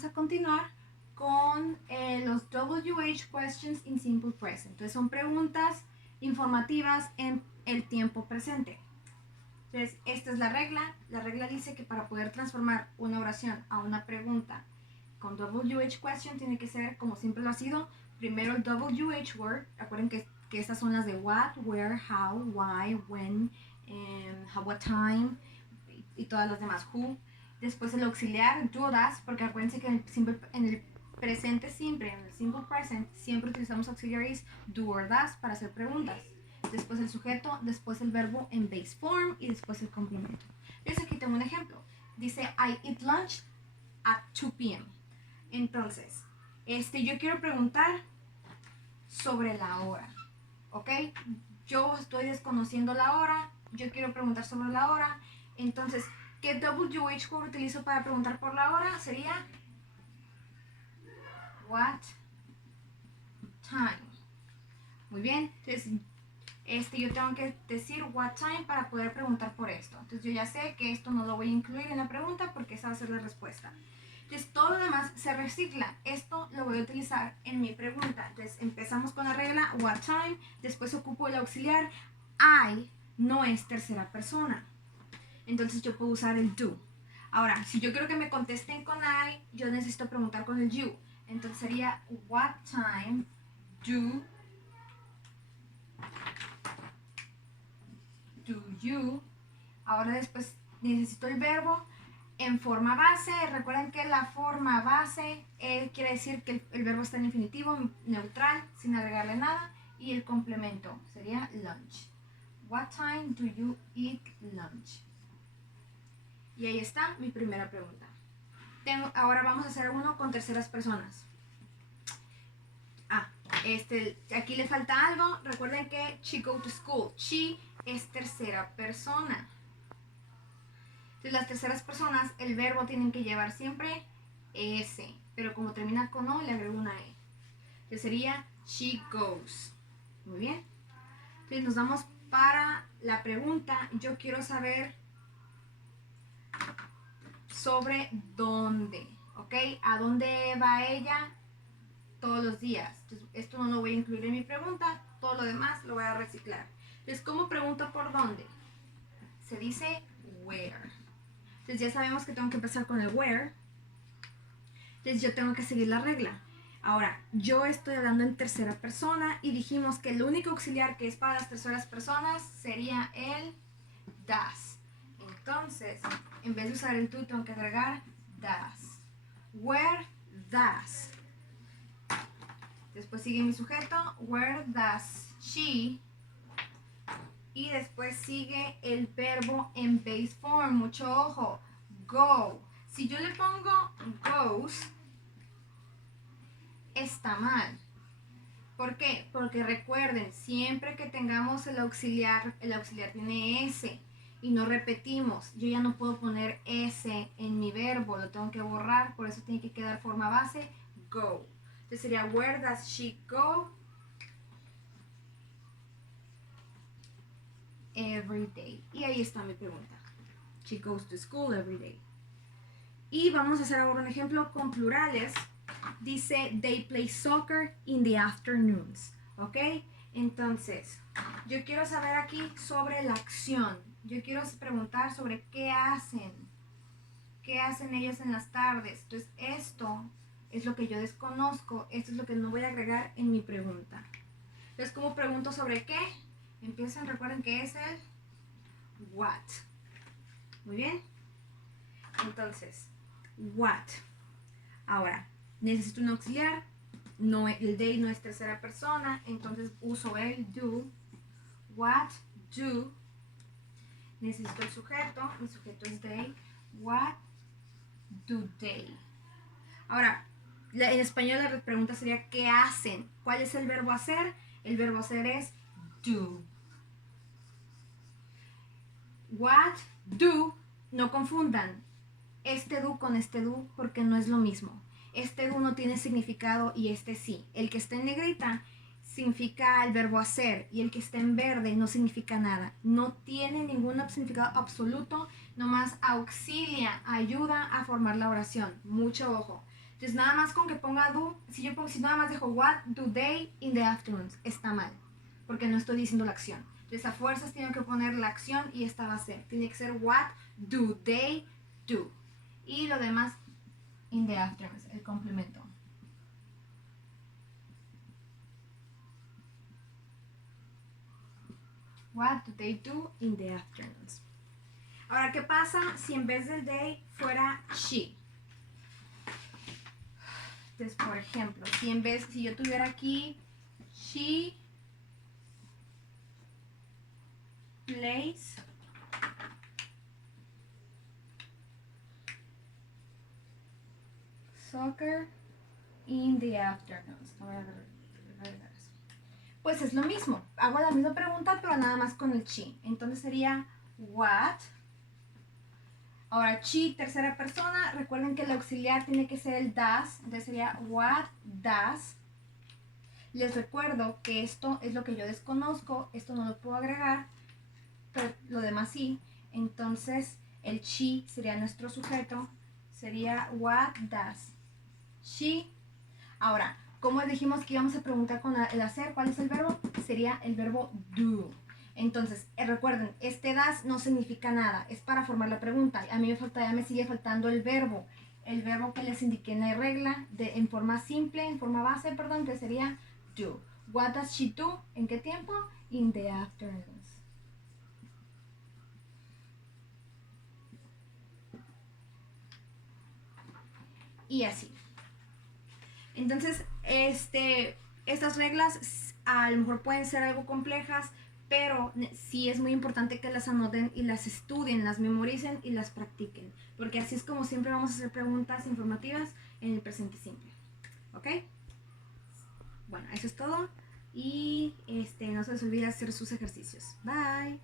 vamos a continuar con los WH questions in simple present. Entonces son preguntas informativas en el tiempo presente. Entonces esta es la regla. La regla dice que para poder transformar una oración a una pregunta con WH question tiene que ser como siempre lo ha sido. Primero el WH word. Recuerden que estas son las de what, where, how, why, when, what time y todas las demás, who. Después el auxiliar, do, das, porque acuérdense que en el presente simple, en el simple present, siempre utilizamos auxiliaries do or das para hacer preguntas. Después el sujeto, después el verbo en base form y después el complemento. Entonces aquí tengo un ejemplo. Dice, I eat lunch at 2 p.m. Entonces, yo quiero preguntar sobre la hora, ¿ok? Yo estoy desconociendo la hora, yo quiero preguntar sobre la hora. Entonces, ¿qué WH word utilizo para preguntar por la hora? Sería what time. Muy bien, entonces yo tengo que decir what time para poder preguntar por esto. Entonces yo ya sé que esto no lo voy a incluir en la pregunta porque esa va a ser la respuesta. Entonces todo lo demás se recicla. Esto lo voy a utilizar en mi pregunta. Entonces empezamos con la regla what time, después ocupo el auxiliar. I no es tercera persona. Entonces yo puedo usar el do. Ahora, si yo quiero que me contesten con I, yo necesito preguntar con el you. Entonces sería what time do you. Ahora después necesito el verbo en forma base. Recuerden que la forma base quiere decir que el verbo está en infinitivo, neutral, sin agregarle nada. Y el complemento sería lunch. What time do you eat lunch? Y ahí está mi primera pregunta. Ahora vamos a hacer uno con terceras personas. Aquí le falta algo. Recuerden que she go to school. She es tercera persona. Entonces las terceras personas, el verbo tienen que llevar siempre S, pero como termina con O, le agrego una E. Entonces sería she goes. Muy bien. Entonces nos vamos para la pregunta. Yo quiero saber sobre dónde, ¿ok? ¿A dónde va ella todos los días? Entonces esto no lo voy a incluir en mi pregunta, todo lo demás lo voy a reciclar. Entonces, ¿cómo pregunto por dónde? Se dice where. Entonces ya sabemos que tengo que empezar con el where. Entonces yo tengo que seguir la regla. Ahora, yo estoy hablando en tercera persona y dijimos que el único auxiliar que es para las terceras personas sería el das. Entonces, en vez de usar el tú, tengo que agregar das. Where does. Después sigue mi sujeto, where does she. Y después sigue el verbo en base form. Mucho ojo, go. Si yo le pongo goes, está mal. ¿Por qué? Porque recuerden, siempre que tengamos el auxiliar tiene S y no repetimos. Yo ya no puedo poner S en mi verbo, lo tengo que borrar, por eso tiene que quedar forma base, go. Entonces sería, where does she go? Every day. Y ahí está mi pregunta. She goes to school every day. Y vamos a hacer ahora un ejemplo con plurales. Dice, they play soccer in the afternoons. ¿Ok? Entonces, yo quiero saber aquí sobre la acción. Yo quiero preguntar sobre qué hacen. ¿Qué hacen ellos en las tardes? Entonces, esto es lo que yo desconozco. Esto es lo que no voy a agregar en mi pregunta. Entonces, ¿cómo pregunto sobre qué? Empiezan, recuerden que es el what. Muy bien. Entonces, what. Ahora, necesito un auxiliar. No, el they no es tercera persona, entonces uso el do. What do. Necesito el sujeto. Mi sujeto es they. What do they. Ahora, en español la pregunta sería ¿qué hacen? ¿Cuál es el verbo hacer? El verbo hacer es do. What do. No confundan este do con este do porque no es lo mismo. Este do no tiene significado y este sí. El que está en negrita significa el verbo hacer y el que está en verde no significa nada. No tiene ningún significado absoluto, nomás auxilia, ayuda a formar la oración. Mucho ojo. Entonces nada más con que ponga do, si nada más dejo what do they in the afternoons, está mal, porque no estoy diciendo la acción. Entonces a fuerzas tengo que poner la acción y esta va a ser, tiene que ser what do they do. Y lo demás in the afternoons, el complemento. What do they do in the afternoons? Ahora, ¿qué pasa si en vez del they fuera she? Entonces, por ejemplo, si yo tuviera aquí she plays soccer in the afternoons. Pues es lo mismo. Hago la misma pregunta, pero nada más con el she. Entonces sería what. Ahora, she, tercera persona. Recuerden que el auxiliar tiene que ser el does. Entonces sería what does. Les recuerdo que esto es lo que yo desconozco. Esto no lo puedo agregar, pero lo demás sí. Entonces el she sería nuestro sujeto. Sería what does she. Ahora, como dijimos que íbamos a preguntar con el hacer, ¿cuál es el verbo? Sería el verbo do. Entonces, recuerden, este das no significa nada, es para formar la pregunta. A mí me sigue faltando el verbo que les indiqué en la regla, en forma simple, en forma base, perdón, que sería do. What does she do? ¿En qué tiempo? In the afternoons. Y así. Entonces, estas reglas a lo mejor pueden ser algo complejas, pero sí es muy importante que las anoten y las estudien, las memoricen y las practiquen, porque así es como siempre vamos a hacer preguntas informativas en el presente simple. ¿Ok? Bueno, eso es todo y no se les olvide hacer sus ejercicios. Bye.